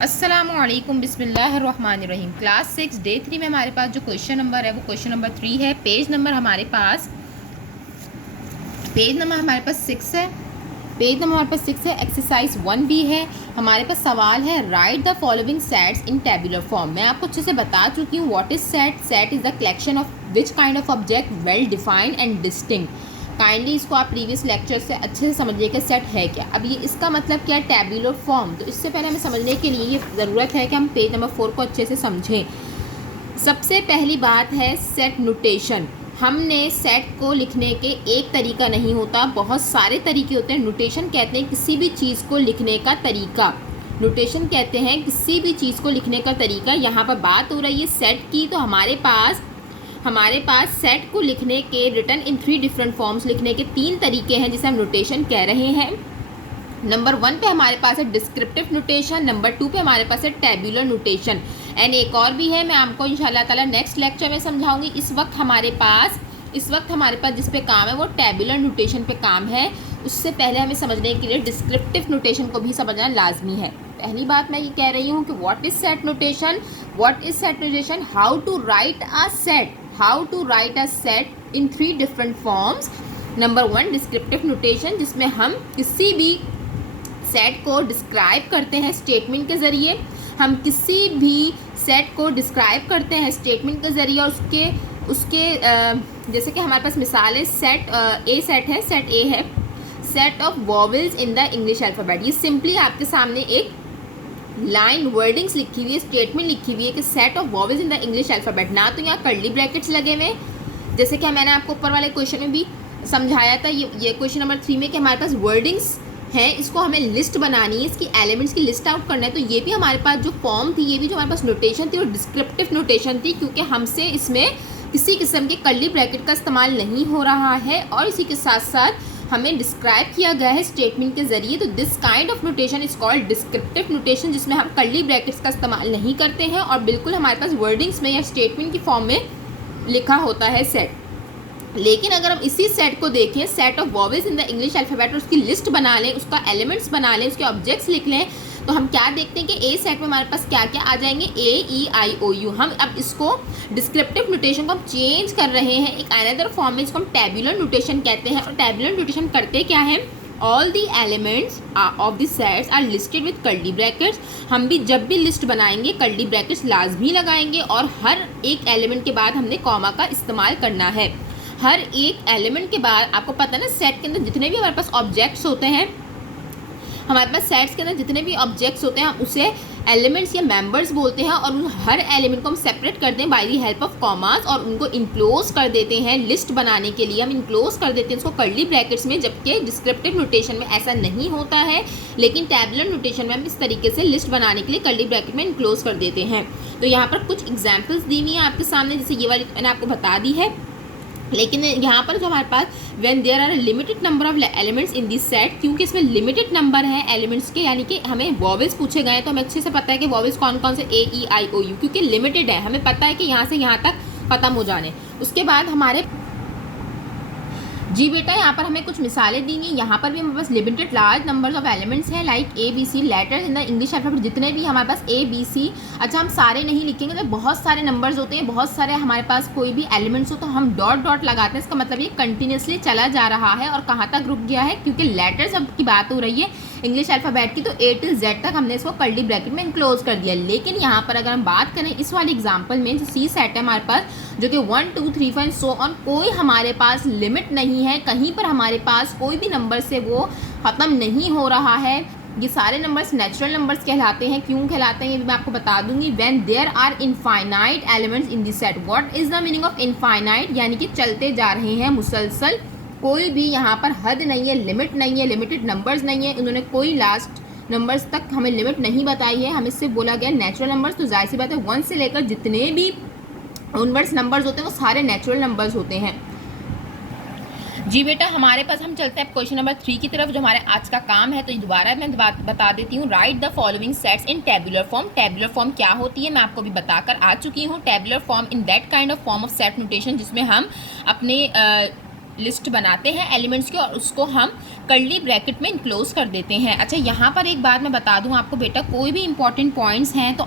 अस्सलामुअलैकुम बिस्मिल्लाहिर्रहमानिर्रहीम। Class 6 day 3 में हमारे पास जो क्वेश्चन नंबर है वो क्वेश्चन नंबर 3 है। पेज नंबर हमारे पास 6 है। पेज नंबर हमारे पास 6 है। एक्सरसाइज 1B है। हमारे पास सवाल है right the following sets in tabular form. मैं आपको अच्छे से बता चुकी हूँ what is set. Set is the collection of which kind of object well defined and distinct. Kindly इसको आप प्रीवियस लेक्चर से अच्छे से समझिए कि सेट है क्या। अब ये इसका मतलब क्या है, टेबुलर फॉर्म। तो इससे पहले हमें समझने के लिए ये ज़रूरत है कि हम पेज नंबर 4 को अच्छे से समझें। सबसे पहली बात है सेट नोटेशन। हमने सेट को लिखने के एक तरीका नहीं होता, बहुत सारे तरीके होते हैं। नोटेशन कहते हैं किसी भी चीज़ को लिखने का तरीका। नोटेशन कहते हैं किसी भी चीज़ को लिखने का तरीका। यहाँ पर बात हो रही है सेट की, तो हमारे पास सेट को लिखने के रिटन इन 3 डिफरेंट फॉर्म्स लिखने के 3 तरीके हैं जिसे हम नोटेशन कह रहे हैं। नंबर 1 पे हमारे पास है डिस्क्रिप्टिव नोटेशन, नंबर 2 पे हमारे पास है टेबुलर नोटेशन, एंड एक और भी है, मैं आपको इंशाल्लाह ताला नेक्स्ट लेक्चर में समझाऊंगी। इस वक्त हमारे पास जिस पे काम है वो टेबुलर नोटेशन पे काम है। उससे पहले हमें समझने के लिए डिस्क्रिप्टिव नोटेशन को भी समझना लाजमी है। पहली बात मैं ये कह रही हूँ कि what is set notation. How to write a set in 3 different forms. Number 1 descriptive notation, जिसमें हम किसी भी सेट को डिस्क्राइब करते हैं स्टेटमेंट के ज़रिए। और उसके जैसे कि हमारे पास मिसाल है सेट ए है set of vowels in the English alphabet. ये सिंपली आपके सामने एक लाइन वर्डिंग्स लिखी हुई है, स्टेटमेंट लिखी हुई है कि set of vowels in the English alphabet. ना तो यहाँ कर्ली ब्रैकेट्स लगे हुए, जैसे कि मैंने आपको ऊपर वाले क्वेश्चन में भी समझाया था, ये क्वेश्चन नंबर 3 में कि हमारे पास वर्डिंग्स है, इसको हमें लिस्ट बनानी है, इसकी एलिमेंट्स की लिस्ट आउट करना है। तो ये भी हमारे पास जो फॉर्म थी, ये भी जो हमारे पास नोटेशन थी वो डिस्क्रिप्टिव नोटेशन थी, क्योंकि हमसे इसमें किसी किस्म के कर्ली ब्रैकेट का इस्तेमाल नहीं हो रहा है और इसी के साथ साथ हमें डिस्क्राइब किया गया है स्टेटमेंट के ज़रिए। तो this kind of notation is called descriptive notation, जिसमें हम कर्ली ब्रैकेट्स का इस्तेमाल नहीं करते हैं और बिल्कुल हमारे पास वर्डिंग्स में या स्टेटमेंट की फॉर्म में लिखा होता है सेट। लेकिन अगर हम इसी सेट को देखें, set of vowels in the English alphabet, और उसकी लिस्ट बना लें, उसका एलिमेंट्स बना लें, उसके ऑब्जेक्ट्स लिख लें, तो हम क्या देखते हैं कि ए सेट में हमारे पास क्या क्या आ जाएंगे, AEIOU। हम अब इसको डिस्क्रिप्टिव नोटेशन को हम चेंज कर रहे हैं एक अनदर फॉर्म में, इसको हम टेबुलर नोटेशन कहते हैं। और टेबुलर नोटेशन करते क्या है, all the elements of the sets are listed with curly brackets. हम भी जब भी लिस्ट बनाएंगे कर्ली ब्रैकेट्स लाजमी लगाएंगे और हर एक एलिमेंट के बाद हमने कॉमा का इस्तेमाल करना है। हर एक एलिमेंट के बाद आपको पता है ना, सेट के अंदर जितने भी हमारे पास ऑब्जेक्ट्स होते हैं, हमारे पास सेट्स के अंदर जितने भी ऑब्जेक्ट्स होते हैं हम उसे एलिमेंट्स या मेंबर्स बोलते हैं, और उन हर एलिमेंट को हम सेपरेट करते हैं by the help of commas और उनको इनक्लोज कर देते हैं। लिस्ट बनाने के लिए हम इनक्लोज कर देते हैं उसको कर्ली ब्रैकेट्स में, जबकि डिस्क्रिप्टिव नोटेशन में ऐसा नहीं होता है। लेकिन टेबुलर नोटेशन में हम इस तरीके से लिस्ट बनाने के लिए कर्ली ब्रैकेट में इनक्लोज कर देते हैं। तो यहाँ पर कुछ एग्जाम्पल्स दी हुई हैं आपके सामने, जैसे ये वाली मैंने आपको बता दी है। लेकिन यहाँ पर जो हमारे पास when there are limited number of elements in this set, क्योंकि इसमें लिमिटेड नंबर है एलिमेंट्स के, यानी कि हमें वॉवेल्स पूछे गए हैं तो हमें अच्छे से पता है कि वॉवेल्स कौन कौन से AEIOU, क्योंकि लिमिटेड है, हमें पता है कि यहाँ से यहाँ तक ख़त्म हो जाने। उसके बाद हमारे जी बेटा यहाँ पर हमें कुछ मिसालें दी हैं। यहाँ पर भी हमारे पास limited large numbers of elements हैं, like ABC letters in the English alphabet. जितने भी हमारे पास ABC, अच्छा हम सारे नहीं लिखेंगे, तो बहुत सारे नंबर्स होते हैं, बहुत सारे हमारे पास कोई भी एलिमेंट्स हो तो हम डॉट डॉट लगाते हैं। इसका मतलब ये कंटिन्यूसली चला जा रहा है और कहाँ तक रुक गया है, क्योंकि लेटर्स अब की बात हो रही है इंग्लिश अल्फ़ाबेट की, तो A to Z तक हमने इसको कर्ली ब्रैकेट में इनक्लोज कर दिया। लेकिन यहाँ पर अगर हम बात करें इस वाली एग्जाम्पल में, जो C सेट है हमारे पास, जो कि 1 2 3 4 सो ऑन, कोई हमारे पास लिमिट नहीं है, कहीं पर हमारे पास कोई भी नंबर से वो ख़त्म नहीं हो रहा है। ये सारे नंबर्स नेचुरल नंबर्स कहलाते हैं। क्यों कहलाते हैं ये भी मैं आपको बता दूंगी। When there are infinite elements in this set. What is the meaning of infinite, यानी कि चलते जा रहे हैं मुसलसल, कोई भी यहाँ पर हद नहीं है, लिमिट नहीं है, लिमिटेड नंबर्स नहीं है। उन्होंने कोई लास्ट नंबर्स तक हमें लिमिट नहीं बताई है, हमें इससे बोला गया नेचुरल नंबर्स। तो जाहिर सी बात है 1 से लेकर जितने भी ऑनवर्ड्स नंबर्स होते हैं वो सारे नेचुरल नंबर्स होते हैं। जी बेटा हमारे पास हम चलते हैं क्वेश्चन नंबर 3 की तरफ, जो हमारे आज का काम है। तो दोबारा मैं बता देती हूँ, right the following sets in tabular form. Tabular form क्या होती है मैं आपको भी बताकर आ चुकी हूँ। Tabular form in that kind of form of set notation, जिसमें हम अपने लिस्ट बनाते हैं एलिमेंट्स की और उसको हम कर्ली ब्रैकेट में इनक्लोज कर देते हैं। अच्छा, यहाँ पर एक बात मैं बता दूँ आपको बेटा, कोई भी इंपॉर्टेंट पॉइंट्स हैं तो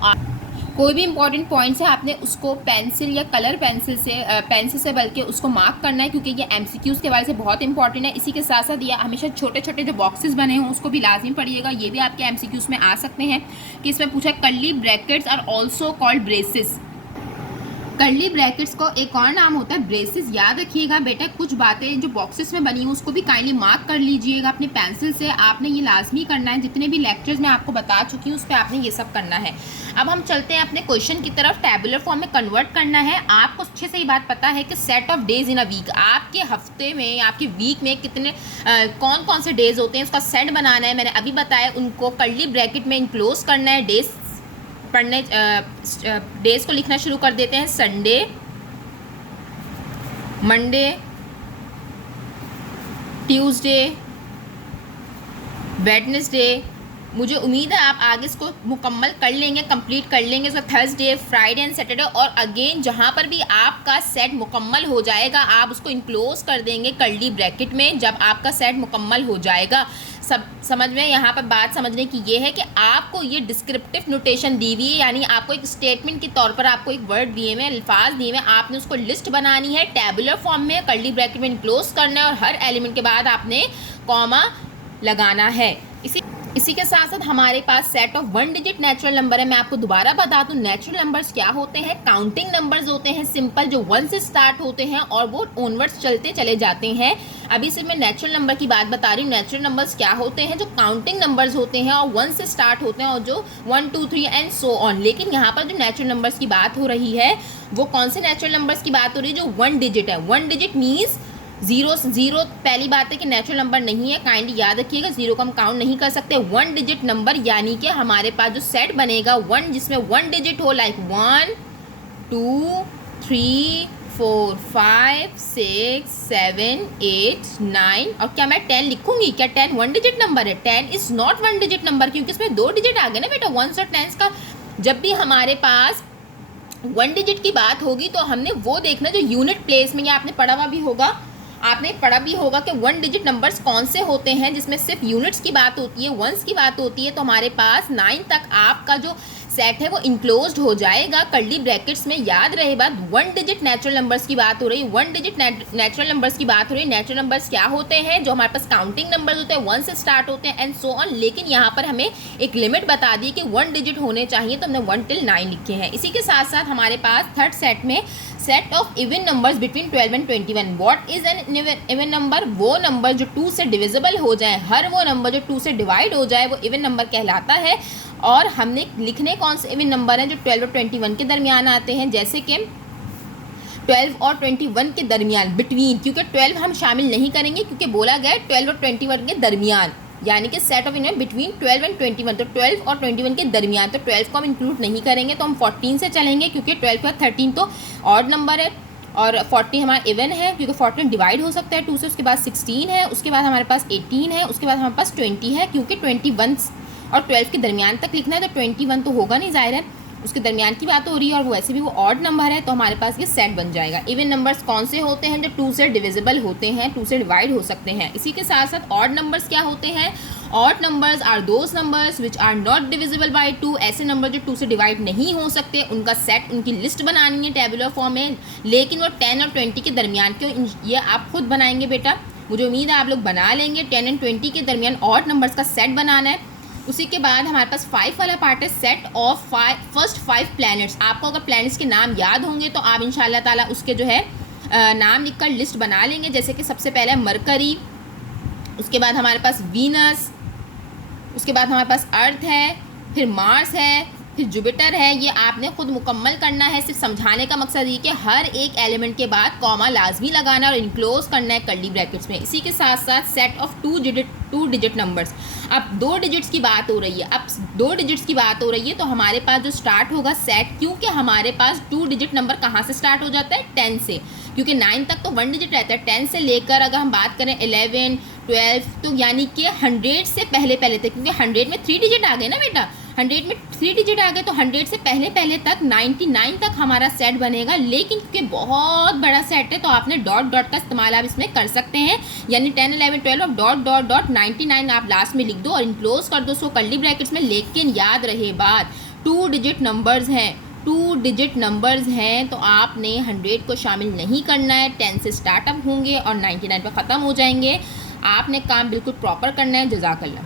आपने उसको पेंसिल या कलर पेंसिल से बल्कि उसको मार्क करना है, क्योंकि ये एमसीक्यूज़ के वाले से बहुत इंपॉर्टेंट है। इसी के साथ साथ ये हमेशा छोटे छोटे जो बॉक्सेस बने हों उसको भी लाजमी पढ़िएगा, ये भी आपके एमसीक्यूज़ में आ सकते हैं कि इसमें पूछा curly brackets are also called braces. Curly brackets को एक और नाम होता है ब्रेसेस। याद रखिएगा बेटा, कुछ बातें जो बॉक्सेस में बनी हुई उसको भी काइंडली मार्क कर लीजिएगा अपनी पेंसिल से। आपने ये लाजमी करना है, जितने भी लेक्चर्स मैं आपको बता चुकी हूँ उस पर आपने ये सब करना है। अब हम चलते हैं अपने क्वेश्चन की तरफ। टैबुलर फॉर्म में कन्वर्ट करना है। आपको अच्छे से ये बात पता है कि set of days in a week, आपके हफ्ते में या आपके वीक में कितने कौन कौन से डेज होते हैं उसका सेट बनाना है। मैंने अभी बताया, उनको कर्ली ब्रैकेट में इनक्लोज करना है। डेज को लिखना शुरू कर देते हैं। Sunday, Monday, Tuesday, Wednesday. मुझे उम्मीद है आप आगे इसको मुकम्मल कर लेंगे, कंप्लीट कर लेंगे। इसका थर्सडे, फ्राइडे एंड सैटरडे। और अगेन जहाँ पर भी आपका सेट मुकम्मल हो जाएगा आप उसको इनक्लोज कर देंगे कर्ली ब्रैकेट में जब आपका सेट मुकम्मल हो जाएगा। सब समझ में यहाँ पर बात समझने की ये है कि आपको ये डिस्क्रिप्टिव नोटेशन दी हुई है, यानी आपको एक स्टेटमेंट के तौर पर आपको एक वर्ड दिए हुए, अल्फाज दिए हुए, आपने उसको लिस्ट बनानी है, टैबुलर फॉर्म में कर्ली ब्रैकेट में इनक्लोज करना है और हर एलिमेंट के बाद आपने कॉमा लगाना है। इसी के साथ साथ हमारे पास set of 1 digit natural number है। मैं आपको दोबारा बता दूं, नेचुरल नंबर्स क्या होते हैं? काउंटिंग नंबर्स होते हैं, सिंपल, जो 1 से स्टार्ट होते हैं और वो ऑनवर्ड्स चलते चले जाते हैं। अभी सिर्फ मैं नेचुरल नंबर की बात बता रही हूँ। नेचुरल नंबर्स क्या होते हैं? जो काउंटिंग नंबर्स होते हैं और 1 से स्टार्ट होते हैं और जो 1 2 3 एंड सो ऑन। लेकिन यहाँ पर जो नेचुरल नंबर्स की बात हो रही है वो कौन से नेचुरल नंबर्स की बात हो रही है? जो 1 डिजिट है। 1 डिजिट मीन्स जीरो। पहली बात है कि नेचुरल नंबर नहीं है, काइंडली याद रखिएगा, जीरो को हम काउंट नहीं कर सकते। 1 डिजिट नंबर यानी कि हमारे पास जो सेट बनेगा 1 जिसमें 1 डिजिट हो, लाइक 1 2 3 4 5 6 7 8 9। और क्या मैं 10 लिखूंगी? क्या 10 1 डिजिट नंबर है? 10 इज नॉट 1 डिजिट नंबर, क्योंकि इसमें 2 डिजिट आ गए ना बेटा, 1 और 10 का। जब भी हमारे पास 1 डिजिट की बात होगी तो हमने वो देखना जो यूनिट प्लेस में, या आपने पढ़ा भी होगा कि 1 डिजिट नंबर्स कौन से होते हैं जिसमें सिर्फ यूनिट्स की बात होती है, वंस की बात होती है। तो हमारे पास 9 तक आपका जो सेट है वो इनक्लोज्ड हो जाएगा कर्ली ब्रैकेट्स में। याद रहे बात, 1 डिजिट नेचुरल नंबर्स की बात हो रही है, 1 डिजिट नेचुरल नंबर्स की बात हो रही है। नेचुरल नंबर्स क्या होते हैं? जो हमारे पास काउंटिंग नंबर्स होते हैं, 1 से स्टार्ट होते हैं एंड सो ऑन। लेकिन यहाँ पर हमें एक लिमिट बता दी कि 1 डिजिट होने चाहिए, तो हमने 1 till 9 लिखे हैं। इसी के साथ साथ हमारे पास थर्ड सेट में set of even numbers between 12 and 21। What is an even number? वो नंबर जो 2 से डिविजिबल हो जाए, हर वो नंबर जो 2 से डिवाइड हो जाए वो इवन नंबर कहलाता है। और हमने लिखने कौन से इवन नंबर हैं? जो 12 और 21 के दरमियान आते हैं, जैसे कि 12 और 21 के दरमियान, बिटवीन, क्योंकि 12 हम शामिल नहीं करेंगे क्योंकि बोला गया 12 और 21 के दरमियान, यानी कि set of even between 12 and 21। तो 12 और 21 के दरमियान, तो 12 को हम इंक्लूड नहीं करेंगे, तो हम 14 से चलेंगे क्योंकि 12 के बाद 13 तो ऑड नंबर है और 40 हमारा इवन है क्योंकि 14 डिवाइड हो सकता है 2 से। उसके बाद 16 है, उसके बाद हमारे पास 18 है, उसके बाद हमारे पास 20 है, क्योंकि 21 और 12 के दरमियान तक लिखना है, तो 21 तो होगा नहीं, जाहिर है उसके दरमियान की बात हो रही है और वैसे भी वो ऑड नंबर है, तो हमारे पास ये सेट बन जाएगा। इवन नंबर्स कौन से होते हैं? जो 2 से डिविजिबल होते हैं, 2 से डिवाइड हो सकते हैं। इसी के साथ साथ ऑड नंबर्स क्या होते हैं? Odd numbers are those numbers which are not divisible by 2। ऐसे नंबर जो 2 से डिवाइड नहीं हो सकते, उनका सेट, उनकी लिस्ट बनानी है टेबुलर फॉर्म में, लेकिन वो 10 और 20 के दरमियान के, ये आप खुद बनाएंगे बेटा, मुझे उम्मीद है आप लोग बना लेंगे। 10 एंड 20 के दरमियान ऑड नंबर्स का सेट बनाना है। उसी के बाद हमारे पास 5 वाला पार्ट है, सेट ऑफ फर्स्ट 5 प्लैनेट्स। आपको अगर प्लैनेट्स के नाम याद होंगे तो आप इंशाल्लाह ताला उसके जो है नाम लिखकर लिस्ट बना लेंगे। जैसे कि सबसे पहले मरकरी, उसके बाद हमारे पास वीनस, उसके बाद हमारे पास अर्थ है, फिर मार्स है, फिर जुपिटर है। ये आपने खुद मुकम्मल करना है। सिर्फ समझाने का मकसद ये कि हर एक एलिमेंट के बाद कॉमा लाजमी लगाना और इनक्लोज करना है कर्ली ब्रैकेट्स में। इसी के साथ साथ सेट ऑफ 2 डिजिट नंबर्स। अब 2 डिजिट्स की बात हो रही है, तो हमारे पास जो स्टार्ट होगा सेट, क्योंकि हमारे पास 2 डिजिट नंबर कहाँ से स्टार्ट हो जाता है? 10 से, क्योंकि 9 तक तो 1 डिजिट रहता है। 10 से लेकर अगर हम बात करें 11 12, तो यानी कि 100 से पहले तक, क्योंकि 100 में 3 डिजिट आ गए ना बेटा, 100 में 3 डिजिट आ गए तो 100 से पहले पहले तक 99 तक हमारा सेट बनेगा, लेकिन क्योंकि बहुत बड़ा सेट है तो आपने डॉट डॉट का इस्तेमाल आप इसमें कर सकते हैं, यानी 10 11 12 अब डॉट डॉट डॉट 99 आप लास्ट में लिख दो और इनक्लोज कर दो, सो कर्ली ब्रैकेट्स में। लेकिन याद रहे बात, 2 डिजिट नंबर्स हैं, 2 डिजिट नंबर्स हैं, तो आपने 100 को शामिल नहीं करना है। 10 से स्टार्टअप होंगे और 99 पर ख़त्म हो जाएंगे। आपने काम बिल्कुल प्रॉपर करना है। जज़ाकल्लाह।